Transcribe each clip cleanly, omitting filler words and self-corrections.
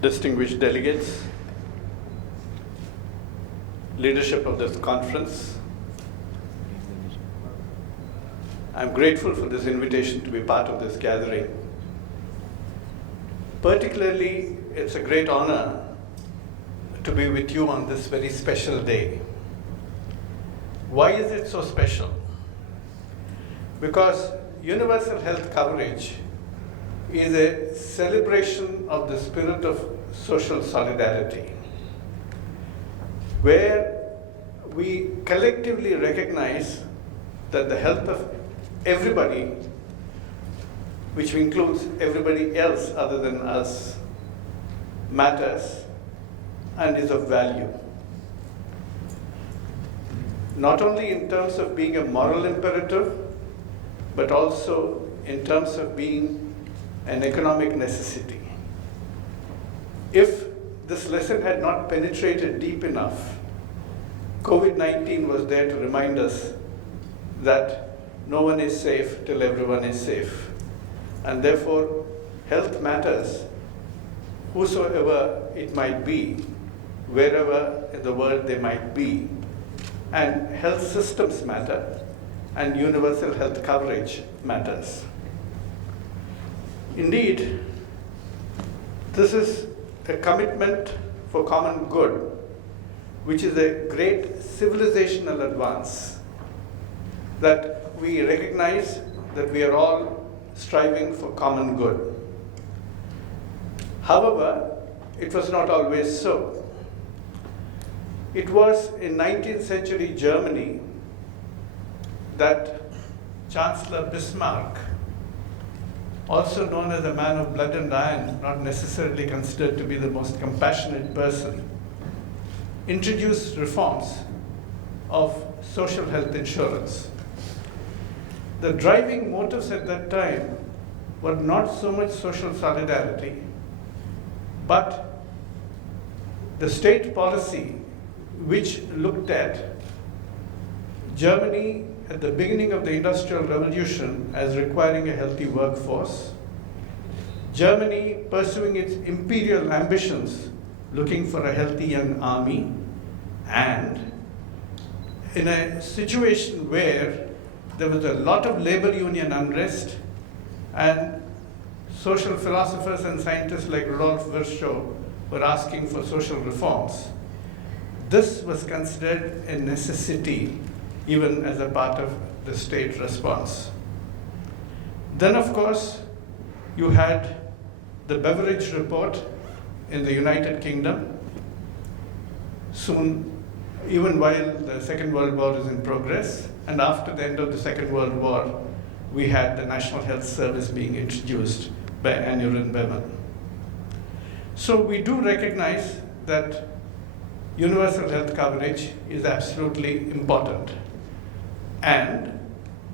distinguished delegates, leadership of this conference, I'm grateful for this invitation to be part of this gathering. Particularly, it's a great honor to be with you on this very special day. Why is it so special? Because universal health coverage is a celebration of the spirit of social solidarity, where we collectively recognize that the health of everybody, which includes everybody else other than us, matters and is of value. Not only in terms of being a moral imperative, but also in terms of being an economic necessity. If this lesson had not penetrated deep enough, COVID-19 was there to remind us that no one is safe till everyone is safe. And therefore, health matters, whosoever it might be, wherever in the world they might be. And health systems matter, and universal health coverage matters. Indeed, this is a commitment for common good, which is a great civilizational advance, that we recognize that we are all striving for common good. However, it was not always so. It was in 19th century Germany that Chancellor Bismarck, also known as a man of blood and iron, not necessarily considered to be the most compassionate person, introduced reforms of social health insurance. The driving motives at that time were not so much social solidarity, but the state policy which looked at Germany at the beginning of the Industrial Revolution as requiring a healthy workforce, Germany pursuing its imperial ambitions, looking for a healthy young army, and in a situation where there was a lot of labor union unrest, and social philosophers and scientists like Rudolf Virchow were asking for social reforms. This was considered a necessity, even as a part of the state response. Then, of course, you had the Beveridge Report in the United Kingdom. Soon, even while the Second World War is in progress, and after the end of the Second World War, we had the National Health Service being introduced by Aneurin Bevan. So we do recognize that universal health coverage is absolutely important. And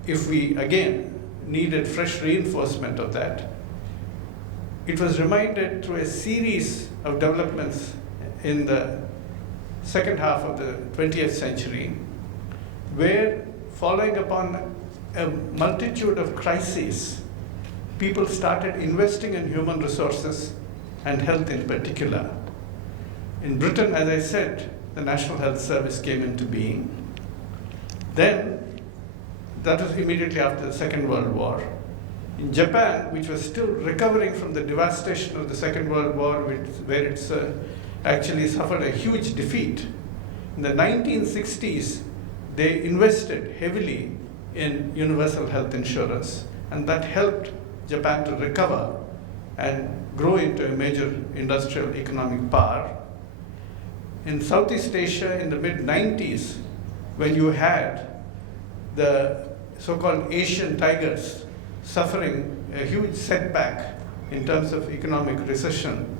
if we, again, needed fresh reinforcement of that, it was reminded through a series of developments in the second half of the 20th century, where following upon a multitude of crises, people started investing in human resources and health in particular. In Britain, as I said, the National Health Service came into being. Then, that was immediately after the Second World War. In Japan, which was still recovering from the devastation of the Second World War, where it's actually suffered a huge defeat, in the 1960s, they invested heavily in universal health insurance, and that helped Japan to recover and grow into a major industrial economic power. In Southeast Asia in the mid-90s, when you had the so-called Asian tigers suffering a huge setback in terms of economic recession,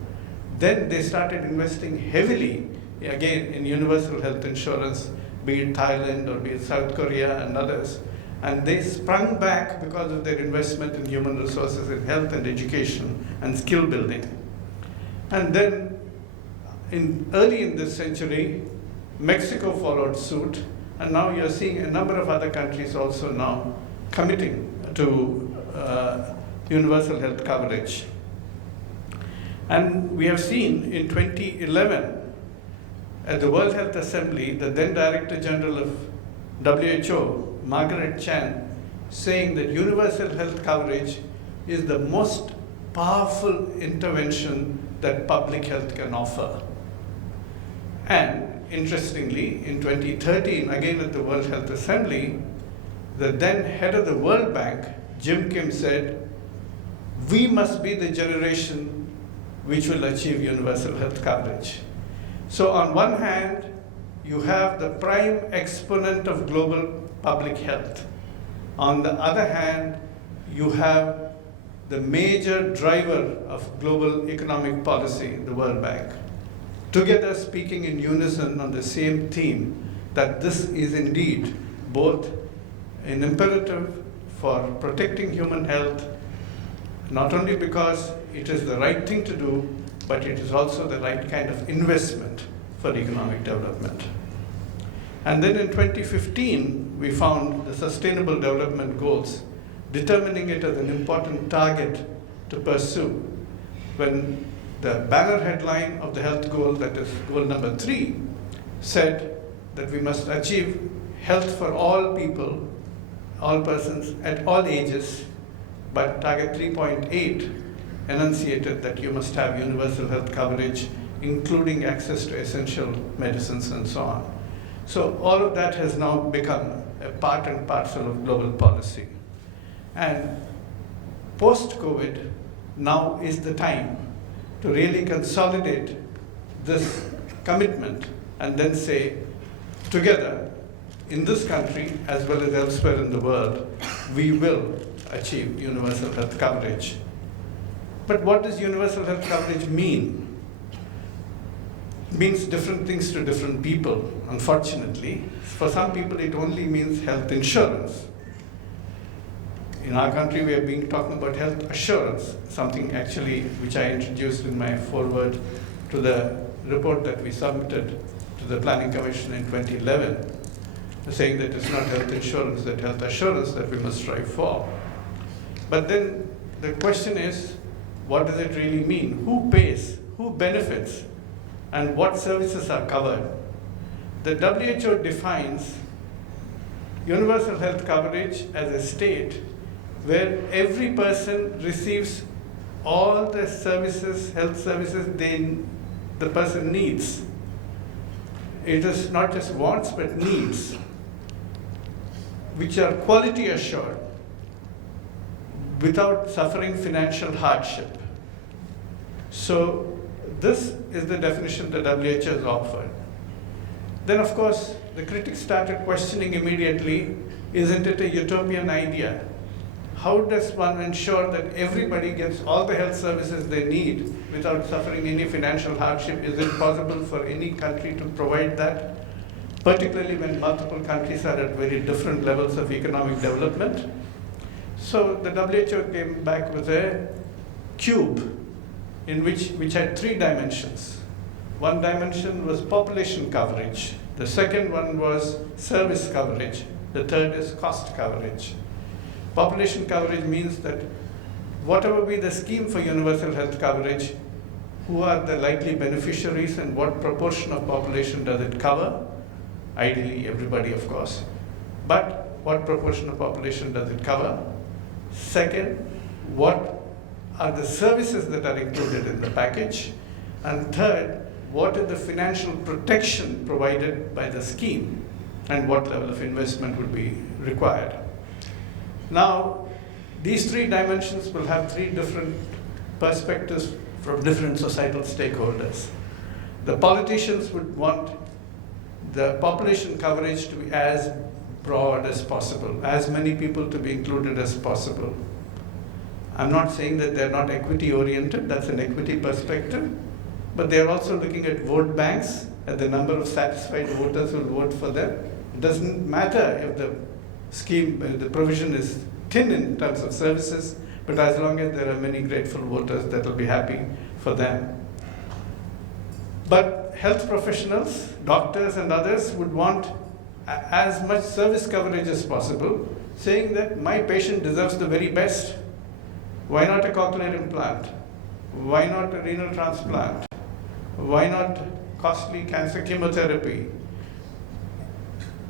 then they started investing heavily, again, in universal health insurance, be it Thailand or be it South Korea and others. And they sprung back because of their investment in human resources, in health and education and skill building. And then early in this century, Mexico followed suit, and now you're seeing a number of other countries also now committing to universal health coverage. And we have seen in 2011 at the World Health Assembly, the then Director General of WHO, Margaret Chan, saying that universal health coverage is the most powerful intervention that public health can offer. And interestingly, in 2013, again at the World Health Assembly, the then head of the World Bank, Jim Kim, said, we must be the generation which will achieve universal health coverage. So on one hand, you have the prime exponent of global public health. On the other hand, you have the major driver of global economic policy, the World Bank, together speaking in unison on the same theme, that this is indeed both an imperative for protecting human health, not only because it is the right thing to do, but it is also the right kind of investment for economic development. And then in 2015, we found the Sustainable Development Goals, determining it as an important target to pursue, when the banner headline of the health goal, that is goal number 3, said that we must achieve health for all people, all persons at all ages, but target 3.8 enunciated that you must have universal health coverage, including access to essential medicines and so on. So all of that has now become a part and parcel of global policy. And post-COVID, now is the time to really consolidate this commitment and then say, together, in this country as well as elsewhere in the world, we will achieve universal health coverage. But what does universal health coverage mean? It means different things to different people, unfortunately. For some people, it only means health insurance. In our country, we have been talking about health assurance, something actually which I introduced in my foreword to the report that we submitted to the Planning Commission in 2011, saying that it's not health insurance, that health assurance that we must strive for. But then the question is, what does it really mean? Who pays? Who benefits? And what services are covered? The WHO defines universal health coverage as a state where every person receives all the services, health services the person needs. It is not just wants, but needs, which are quality assured without suffering financial hardship. So this is the definition that WHO has offered. Then of course, the critics started questioning immediately, isn't it a utopian idea? How does one ensure that everybody gets all the health services they need without suffering any financial hardship? Is it possible for any country to provide that? Particularly when multiple countries are at very different levels of economic development. So the WHO came back with a cube which had 3 dimensions. One dimension was population coverage. The second one was service coverage. The third is cost coverage. Population coverage means that whatever be the scheme for universal health coverage, who are the likely beneficiaries and what proportion of population does it cover? Ideally, everybody, of course. But what proportion of population does it cover? Second, what are the services that are included in the package? And third, what is the financial protection provided by the scheme and what level of investment would be required? Now, these 3 dimensions will have 3 different perspectives from different societal stakeholders. The politicians would want the population coverage to be as broad as possible, as many people to be included as possible. I'm not saying that they're not equity oriented, that's an equity perspective, but they're also looking at vote banks, at the number of satisfied voters who will vote for them. It doesn't matter if the scheme, the provision is thin in terms of services, but as long as there are many grateful voters that will be happy for them. But health professionals, doctors and others would want as much service coverage as possible, saying that my patient deserves the very best. Why not a cochlear implant? Why not a renal transplant? Why not costly cancer chemotherapy?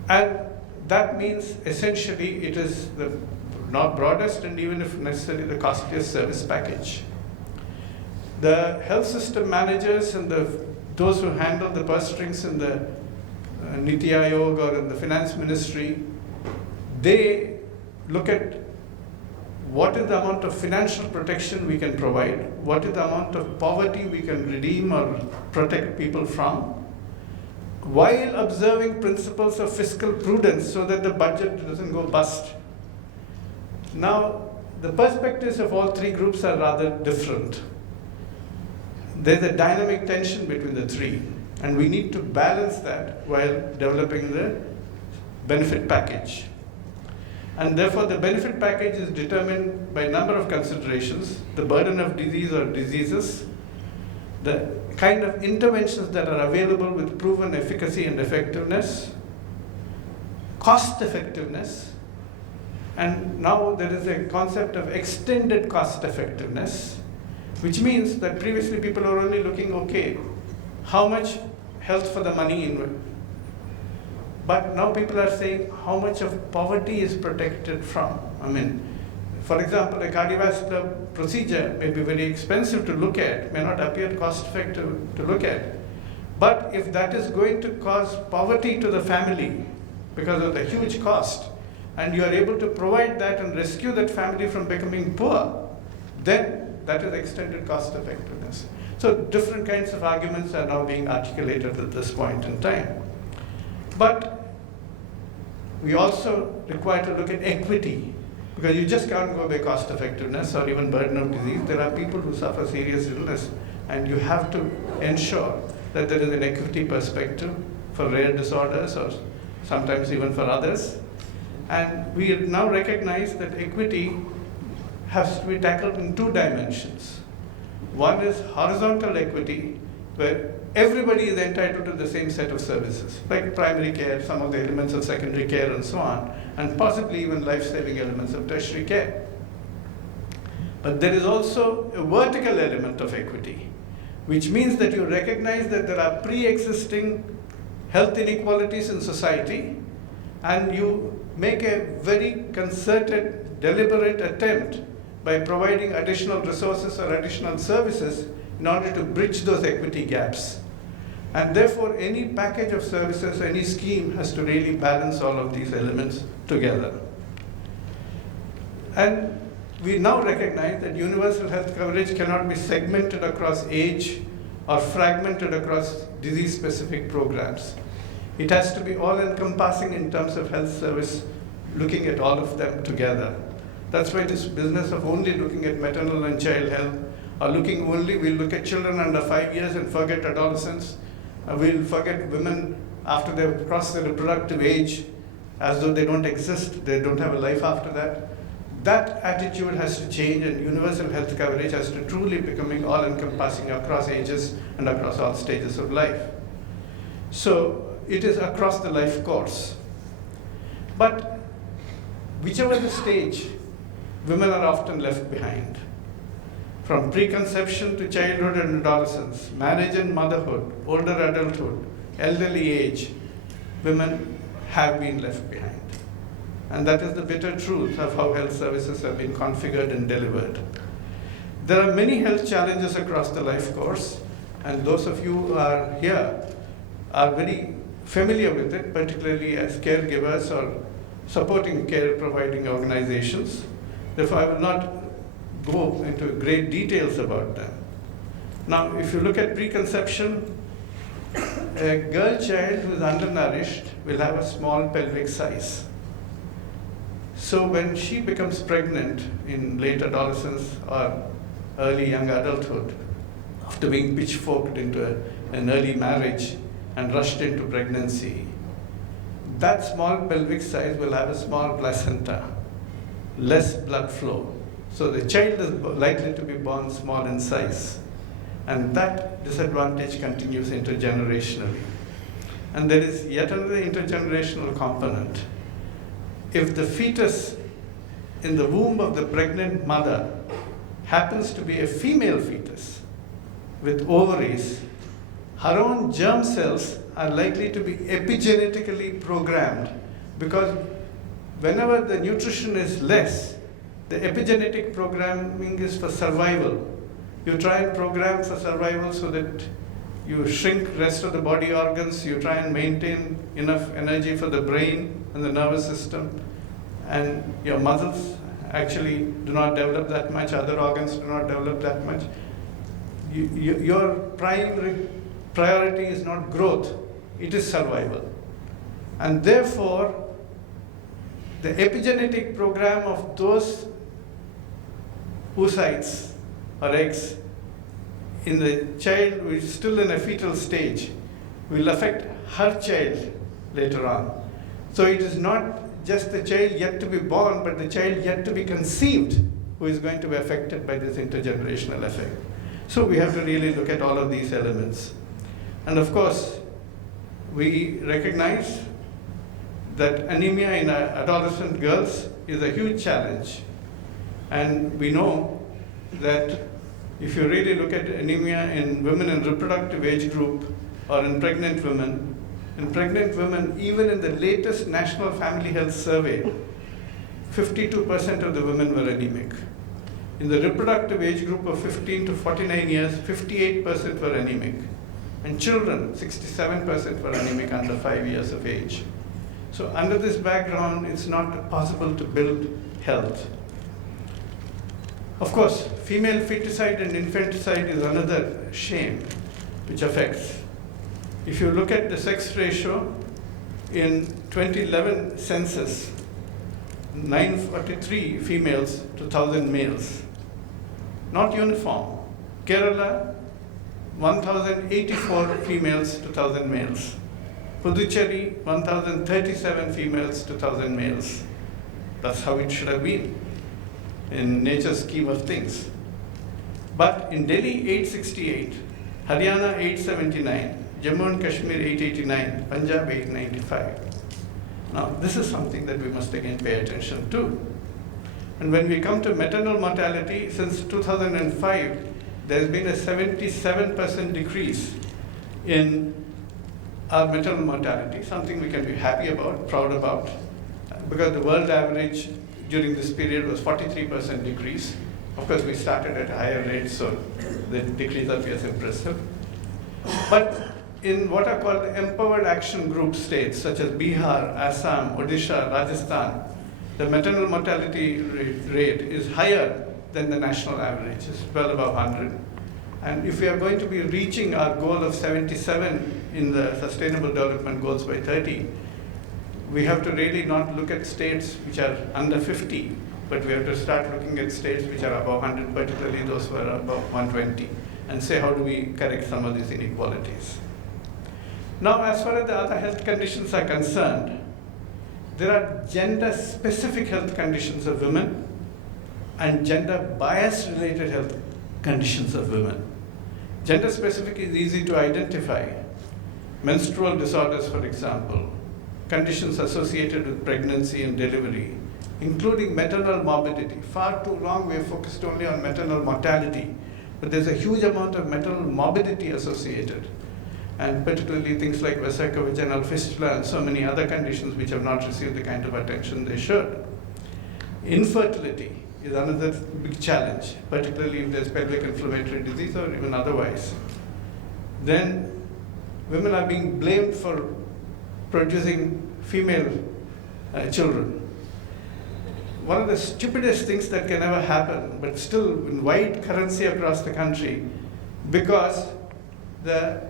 And that means essentially it is the not broadest and even if necessary the costliest service package. The health system managers and those who handle the purse strings in the Niti Aayog or in the finance ministry, they look at what is the amount of financial protection we can provide, what is the amount of poverty we can redeem or protect people from, while observing principles of fiscal prudence so that the budget doesn't go bust. Now, the perspectives of all three groups are rather different. There's a dynamic tension between the three, and we need to balance that while developing the benefit package. And therefore, the benefit package is determined by a number of considerations: the burden of disease or diseases, the kind of interventions that are available with proven efficacy and effectiveness, cost effectiveness, and now there is a concept of extended cost effectiveness, which means that previously people were only looking, okay, how much health for the money but now people are saying how much of poverty is protected from. I mean, for example, a cardiovascular procedure may be very expensive to look at, may not appear cost effective to look at. But if that is going to cause poverty to the family because of the huge cost, and you are able to provide that and rescue that family from becoming poor, then that is extended cost effectiveness. So different kinds of arguments are now being articulated at this point in time. But we also require to look at equity, because you just can't go by cost effectiveness or even burden of disease. There are people who suffer serious illness, and you have to ensure that there is an equity perspective for rare disorders or sometimes even for others. And we now recognize that equity has to be tackled in two dimensions. One is horizontal equity, where everybody is entitled to the same set of services, like primary care, some of the elements of secondary care, and so on, and possibly even life-saving elements of tertiary care. But there is also a vertical element of equity, which means that you recognize that there are pre-existing health inequalities in society, and you make a very concerted, deliberate attempt by providing additional resources or additional services in order to bridge those equity gaps. And therefore, any package of services, any scheme has to really balance all of these elements together. And we now recognize that universal health coverage cannot be segmented across age or fragmented across disease-specific programs. It has to be all-encompassing in terms of health service, looking at all of them together. That's why this business of only looking at maternal and child health, or we'll look at children under 5 years and forget adolescents. We'll forget women after they've crossed the reproductive age, as though they don't exist, they don't have a life after that. That attitude has to change, and universal health coverage has to truly becoming all-encompassing across ages and across all stages of life. So it is across the life course. But whichever the stage, women are often left behind. From preconception to childhood and adolescence, marriage and motherhood, older adulthood, elderly age, women have been left behind. And that is the bitter truth of how health services have been configured and delivered. There are many health challenges across the life course, and those of you who are here are very familiar with it, particularly as caregivers or supporting care providing organizations. Therefore, I will not go into great details about them. Now, if you look at preconception, a girl child who is undernourished will have a small pelvic size. So when she becomes pregnant in late adolescence or early young adulthood, after being pitchforked into an early marriage and rushed into pregnancy, that small pelvic size will have a small placenta, less blood flow. So the child is likely to be born small in size. And that disadvantage continues intergenerationally. And there is yet another intergenerational component. If the fetus in the womb of the pregnant mother happens to be a female fetus with ovaries, her own germ cells are likely to be epigenetically programmed, because whenever the nutrition is less, the epigenetic programming is for survival. You try and program for survival so that you shrink rest of the body organs, you try and maintain enough energy for the brain and the nervous system, and your muscles actually do not develop that much, other organs do not develop that much. Your primary priority is not growth, it is survival. And therefore, the epigenetic program of those oocytes or eggs in the child who is still in a fetal stage will affect her child later on. So it is not just the child yet to be born, but the child yet to be conceived who is going to be affected by this intergenerational effect. So we have to really look at all of these elements. And of course, we recognize that anemia in adolescent girls is a huge challenge. And we know that if you really look at anemia in women in reproductive age group or in pregnant women, even in the latest National Family Health Survey, 52% of the women were anemic. In the reproductive age group of 15 to 49 years, 58% were anemic. And children, 67% were anemic under 5 years of age. So under this background, it's not possible to build health. Of course, female feticide and infanticide is another shame which affects. If you look at the sex ratio in 2011 census, 943 females to 1,000 males. Not uniform. Kerala, 1,084 females to 1,000 males. Puducherry, 1,037 females to 1,000 males. That's how it should have been in nature's scheme of things. But in Delhi, 868, Haryana, 879, Jammu and Kashmir, 889, Punjab, 895. Now, this is something that we must again pay attention to. And when we come to maternal mortality, since 2005, there's been a 77% decrease in our maternal mortality, something we can be happy about, proud about, because the world average during this period was 43% decrease. Of course, we started at a higher rate, so the decrease appears impressive. But in what are called empowered action group states, such as Bihar, Assam, Odisha, Rajasthan, the maternal mortality rate is higher than the national average. It's well above 100. And if we are going to be reaching our goal of 77 in the Sustainable Development Goals by 30, we have to really not look at states which are under 50, but we have to start looking at states which are above 100, particularly those who are above 120, and say how do we correct some of these inequalities. Now, as far as the other health conditions are concerned, there are gender-specific health conditions of women and gender-bias-related health conditions of women. Gender-specific is easy to identify. Menstrual disorders, for example, conditions associated with pregnancy and delivery, including maternal morbidity. Far too long we have focused only on maternal mortality, but there's a huge amount of maternal morbidity associated, and particularly things like vesicovaginal fistula and so many other conditions which have not received the kind of attention they should. Infertility is another big challenge, particularly if there's pelvic inflammatory disease or even otherwise. Then women are being blamed for producing female children. One of the stupidest things that can ever happen, but still in wide currency across the country, because the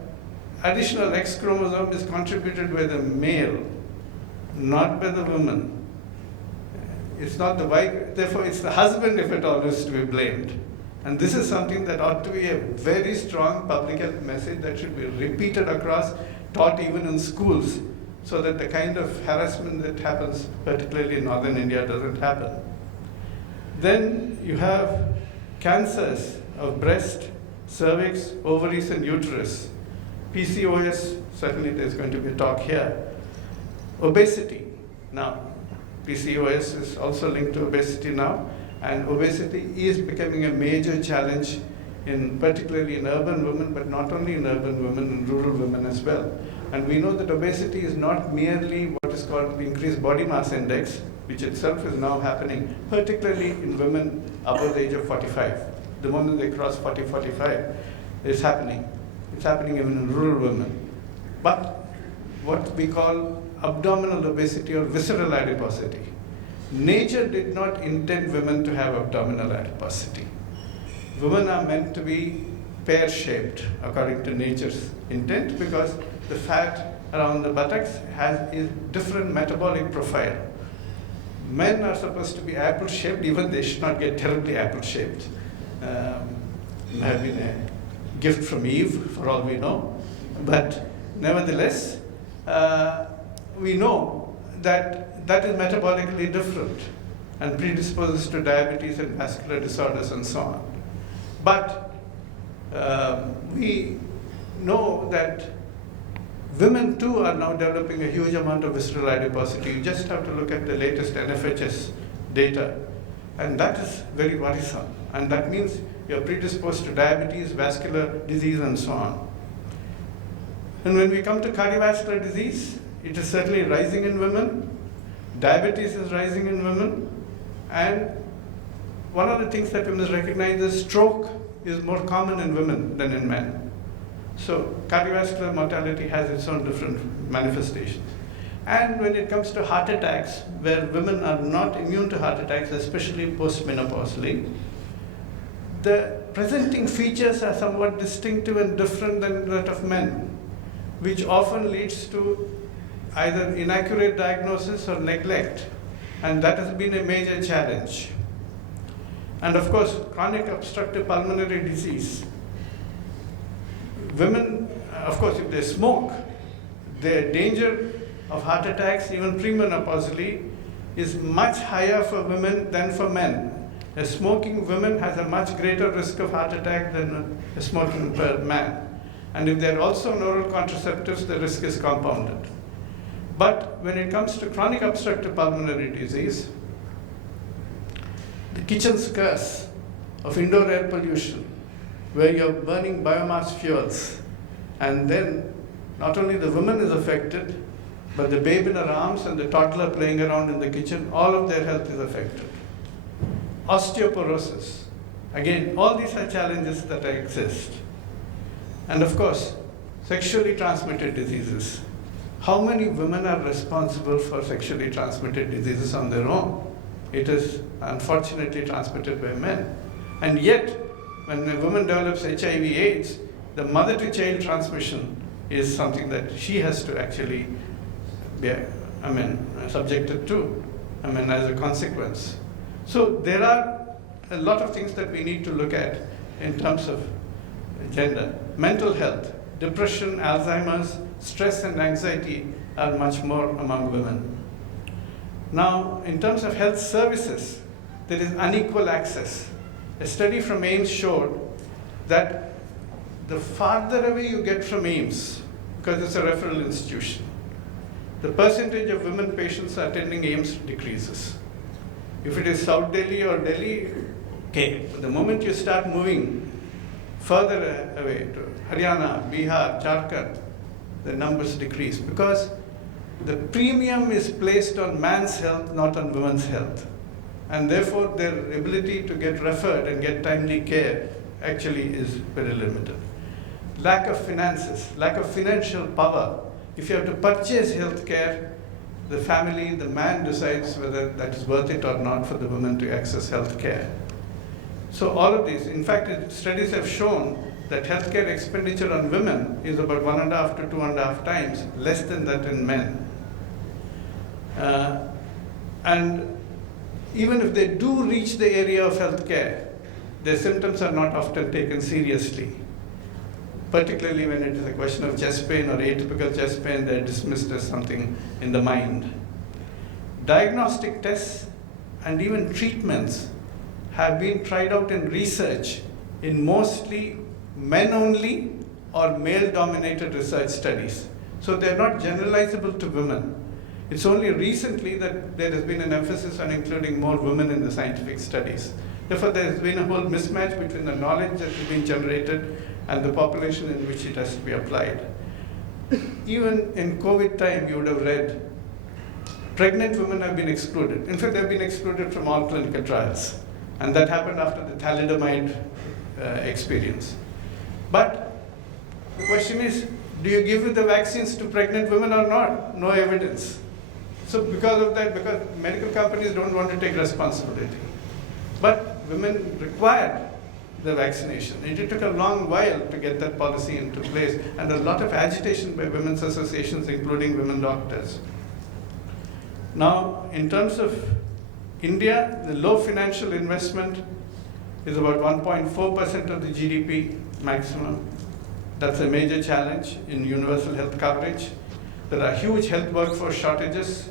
additional X chromosome is contributed by the male, not by the woman. It's not the wife, therefore it's the husband, if at all, who is to be blamed. And this is something that ought to be a very strong public health message that should be repeated across, taught even in schools, so that the kind of harassment that happens, particularly in northern India, doesn't happen. Then you have cancers of breast, cervix, ovaries, and uterus. PCOS, certainly there's going to be a talk here. Obesity. Now, PCOS is also linked to obesity now, And obesity is becoming a major challenge, particularly in urban women, but not only in urban women, in rural women as well. And we know that obesity is not merely what is called the increased body mass index, which itself is now happening, particularly in women above the age of 45. The moment they cross 40, 45, it's happening. It's happening even in rural women. But what we call abdominal obesity or visceral adiposity. Nature did not intend women to have abdominal adiposity. Women are meant to be pear-shaped according to nature's intent, because the fat around the buttocks has a different metabolic profile. Men are supposed to be apple-shaped, even they should not get terribly apple-shaped. It may have been a gift from Eve, for all we know. But nevertheless, we know that that is metabolically different and predisposes to diabetes and vascular disorders and so on. But we know that women too are now developing a huge amount of visceral adiposity. You just have to look at the latest NFHS data, and that is very worrisome. And that means you're predisposed to diabetes, vascular disease, and so on. And when we come to cardiovascular disease, it is certainly rising in women. Diabetes is rising in women. And one of the things that we must recognize is stroke is more common in women than in men. So cardiovascular mortality has its own different manifestations. And when it comes to heart attacks, where women are not immune to heart attacks, especially postmenopausally, the presenting features are somewhat distinctive and different than that of men, which often leads to either inaccurate diagnosis or neglect. And that has been a major challenge. And of course, chronic obstructive pulmonary disease. Women, of course, if they smoke, their danger of heart attacks, even premenopausally, is much higher for women than for men. A smoking woman has a much greater risk of heart attack than a smoking man. And if they're also on oral contraceptives, the risk is compounded. But when it comes to chronic obstructive pulmonary disease, the kitchen's curse of indoor air pollution, where you're burning biomass fuels, and then not only the woman is affected, but the babe in her arms and the toddler playing around in the kitchen, all of their health is affected. Osteoporosis. Again, all these are challenges that exist. And of course, sexually transmitted diseases. How many women are responsible for sexually transmitted diseases on their own? It is unfortunately transmitted by men. And yet, when a woman develops HIV/AIDS, the mother-to-child transmission is something that she has to actually be, subjected to, as a consequence. So there are a lot of things that we need to look at in terms of gender. Mental health, depression, Alzheimer's, stress and anxiety are much more among women. Now, in terms of health services, there is unequal access. A study from AIMS showed that the farther away you get from AIMS, because it's a referral institution, the percentage of women patients attending AIMS decreases. If it is South Delhi or Delhi, okay, but the moment you start moving further away to Haryana, Bihar, Jharkhand, the numbers decrease because the premium is placed on man's health, not on women's health. And therefore, their ability to get referred and get timely care actually is very limited. Lack of finances, lack of financial power. If you have to purchase health care, the family, the man decides whether that is worth it or not for the woman to access health care. So all of these, in fact, studies have shown that healthcare expenditure on women is about 1.5 to 2.5 times less than that in men. And even if they do reach the area of healthcare, their symptoms are not often taken seriously. Particularly when it is a question of chest pain or atypical chest pain, they're dismissed as something in the mind. Diagnostic tests and even treatments have been tried out in research in mostly men only or male-dominated research studies. So they're not generalizable to women. It's only recently that there has been an emphasis on including more women in the scientific studies. Therefore, there has been a whole mismatch between the knowledge that has been generated and the population in which it has to be applied. Even in COVID time, you would have read, pregnant women have been excluded. In fact, they've been excluded from all clinical trials. And that happened after the thalidomide experience. But the question is, do you give the vaccines to pregnant women or not? No evidence. So because of that, because medical companies don't want to take responsibility. But women required the vaccination. It took a long while to get that policy into place, and a lot of agitation by women's associations, including women doctors. Now, in terms of India, the low financial investment is about 1.4% of the GDP maximum. That's a major challenge in universal health coverage. There are huge health workforce shortages.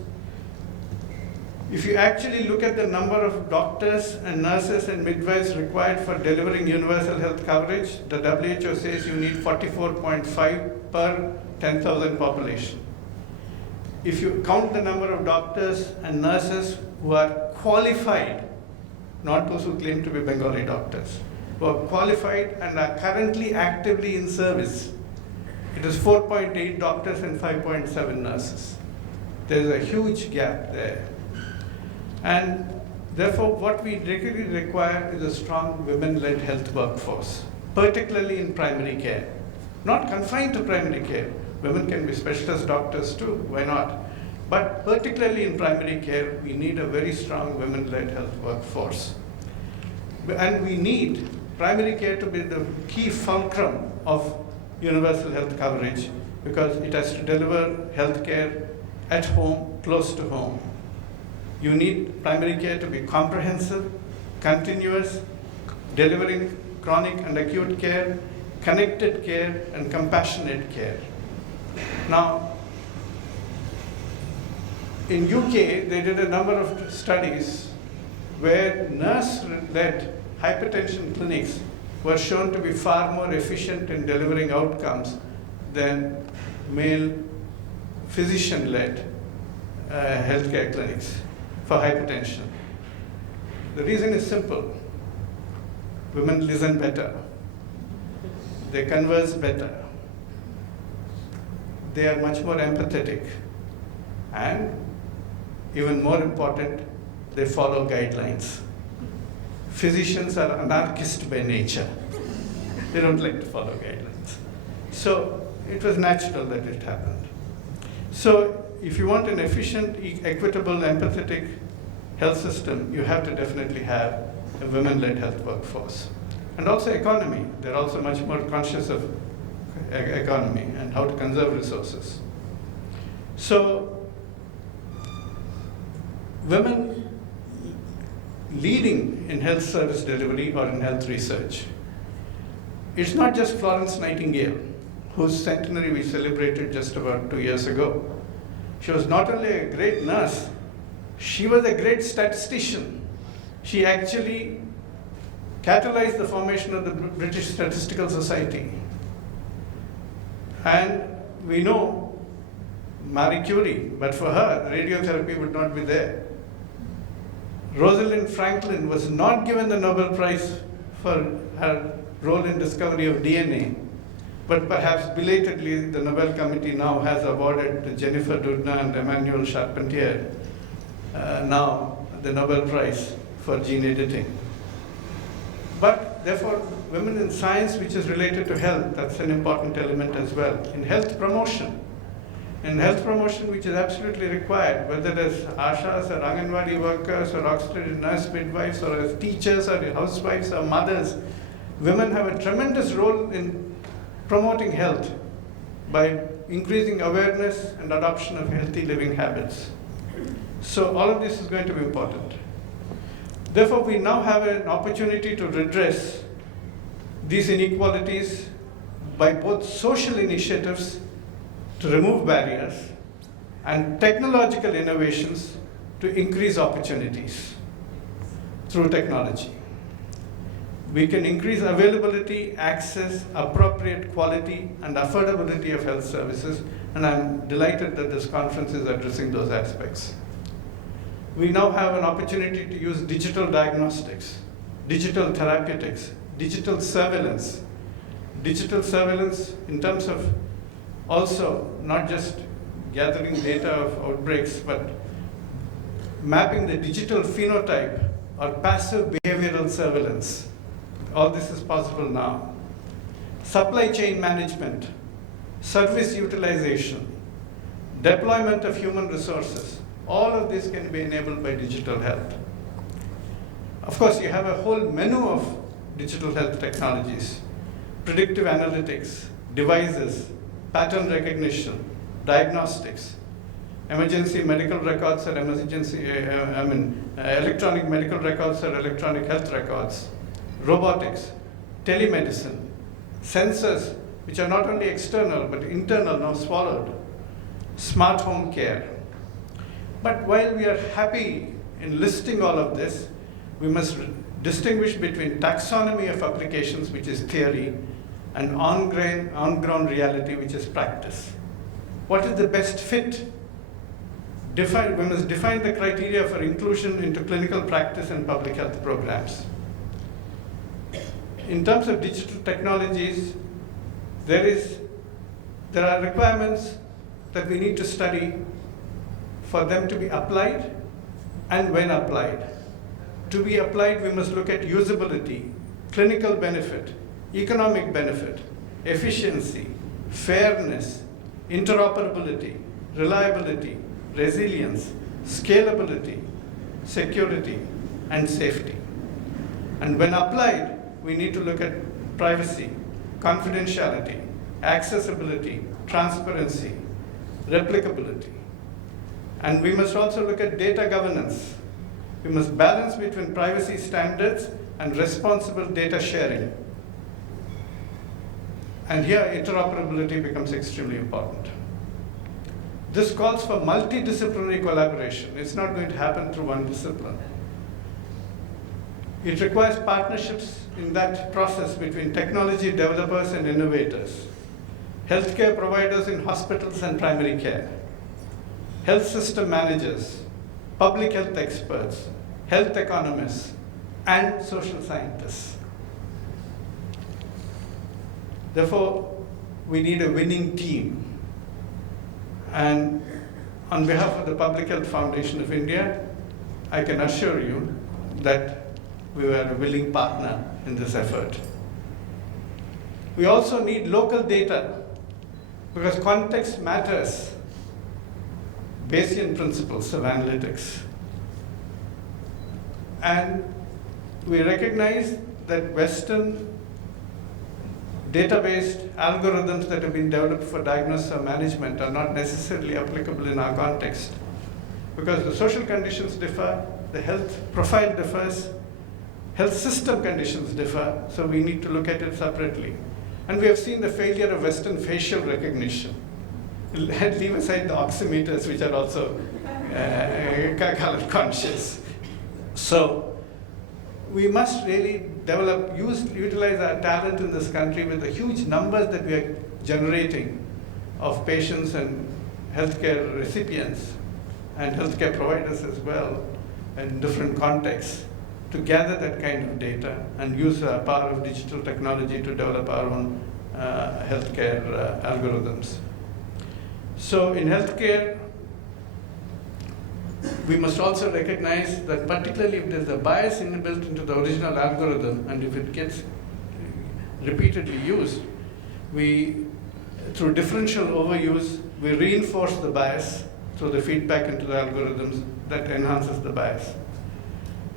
If you actually look at the number of doctors and nurses and midwives required for delivering universal health coverage, the WHO says you need 44.5 per 10,000 population. If you count the number of doctors and nurses who are qualified, not those who claim to be Bengali doctors, who are qualified and are currently actively in service, it is 4.8 doctors and 5.7 nurses. There is a huge gap there. And therefore, what we really require is a strong women-led health workforce, particularly in primary care. Not confined to primary care. Women can be specialist doctors too, why not? But particularly in primary care, we need a very strong women-led health workforce. And we need primary care to be the key fulcrum of universal health coverage, because it has to deliver health care at home, close to home. You need primary care to be comprehensive, continuous, delivering chronic and acute care, connected care, and compassionate care. Now, in UK, they did a number of studies where nurse-led hypertension clinics were shown to be far more efficient in delivering outcomes than male physician-led healthcare clinics for hypertension. The reason is simple. Women listen better. They converse better. They are much more empathetic. And even more important, they follow guidelines. Physicians are anarchists by nature. They don't like to follow guidelines. So it was natural that it happened. So if you want an efficient, equitable, empathetic health system, you have to definitely have a women-led health workforce. And also economy. They're also much more conscious of economy and how to conserve resources. So women leading in health service delivery or in health research. It's not just Florence Nightingale, whose centenary we celebrated just about 2 years ago. She was not only a great nurse, she was a great statistician. She actually catalyzed the formation of the British Statistical Society. And we know Marie Curie, but for her, radiotherapy would not be there. Rosalind Franklin was not given the Nobel Prize for her role in discovery of DNA, but perhaps belatedly the Nobel Committee now has awarded to Jennifer Doudna and Emmanuel Charpentier now the Nobel Prize for gene editing. But therefore, women in science, which is related to health, that's an important element as well. In health promotion, which is absolutely required, whether it's ashas or Anganwadi workers or auxiliary nurse midwives or as teachers or housewives or mothers, women have a tremendous role in promoting health by increasing awareness and adoption of healthy living habits. So all of this is going to be important. Therefore, we now have an opportunity to redress these inequalities by both social initiatives to remove barriers and technological innovations to increase opportunities through technology. We can increase availability, access, appropriate quality, and affordability of health services, and I'm delighted that this conference is addressing those aspects. We now have an opportunity to use digital diagnostics, digital therapeutics, digital surveillance in terms of also not just gathering data of outbreaks, but mapping the digital phenotype or passive behavioral surveillance. All this is possible now. Supply chain management, service utilization, deployment of human resources, all of this can be enabled by digital health. Of course, you have a whole menu of digital health technologies, predictive analytics, devices, pattern recognition, diagnostics, emergency medical records or electronic medical records or electronic health records, robotics, telemedicine, sensors, which are not only external but internal, now swallowed, smart home care. But while we are happy in listing all of this, we must distinguish between taxonomy of applications, which is theory, and on-ground reality, which is practice. What is the best fit? We must define the criteria for inclusion into clinical practice and public health programs. In terms of digital technologies, there are requirements that we need to study for them to be applied and when applied. To be applied, we must look at usability, clinical benefit, economic benefit, efficiency, fairness, interoperability, reliability, resilience, scalability, security, and safety. And when applied, we need to look at privacy, confidentiality, accessibility, transparency, replicability. And we must also look at data governance. We must balance between privacy standards and responsible data sharing. And here, interoperability becomes extremely important. This calls for multidisciplinary collaboration. It's not going to happen through one discipline. It requires partnerships in that process between technology developers and innovators, healthcare providers in hospitals and primary care, health system managers, public health experts, health economists, and social scientists. Therefore, we need a winning team. And on behalf of the Public Health Foundation of India, I can assure you that we were a willing partner in this effort. We also need local data because context matters. Bayesian principles of analytics. And we recognize that Western data-based algorithms that have been developed for diagnosis or management are not necessarily applicable in our context because the social conditions differ, the health profile differs, health system conditions differ, so we need to look at it separately. And we have seen the failure of Western facial recognition. Leave aside the oximeters, which are also color conscious. So we must really utilize our talent in this country with the huge numbers that we are generating of patients and healthcare recipients and healthcare providers as well in different contexts to gather that kind of data and use the power of digital technology to develop our own healthcare algorithms. So in healthcare, we must also recognize that particularly if there's a bias inbuilt into the original algorithm and if it gets repeatedly used, through differential overuse, we reinforce the bias through the feedback into the algorithms that enhances the bias.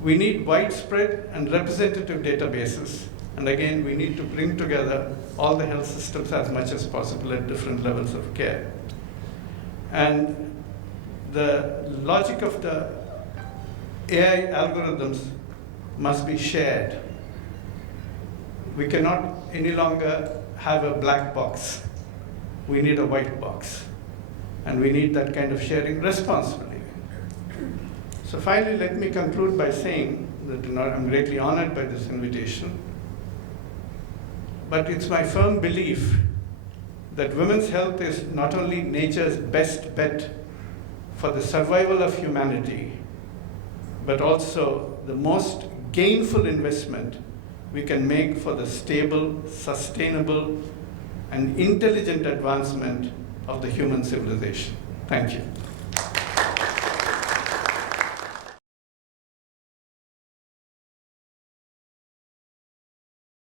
We need widespread and representative databases. And again, we need to bring together all the health systems as much as possible at different levels of care. And the logic of the AI algorithms must be shared. We cannot any longer have a black box. We need a white box. And we need that kind of sharing responsibly. So finally, let me conclude by saying that I'm greatly honored by this invitation But it's my firm belief that women's health is not only nature's best bet for the survival of humanity, but also the most gainful investment we can make for the stable, sustainable, and intelligent advancement of the human civilization. Thank you.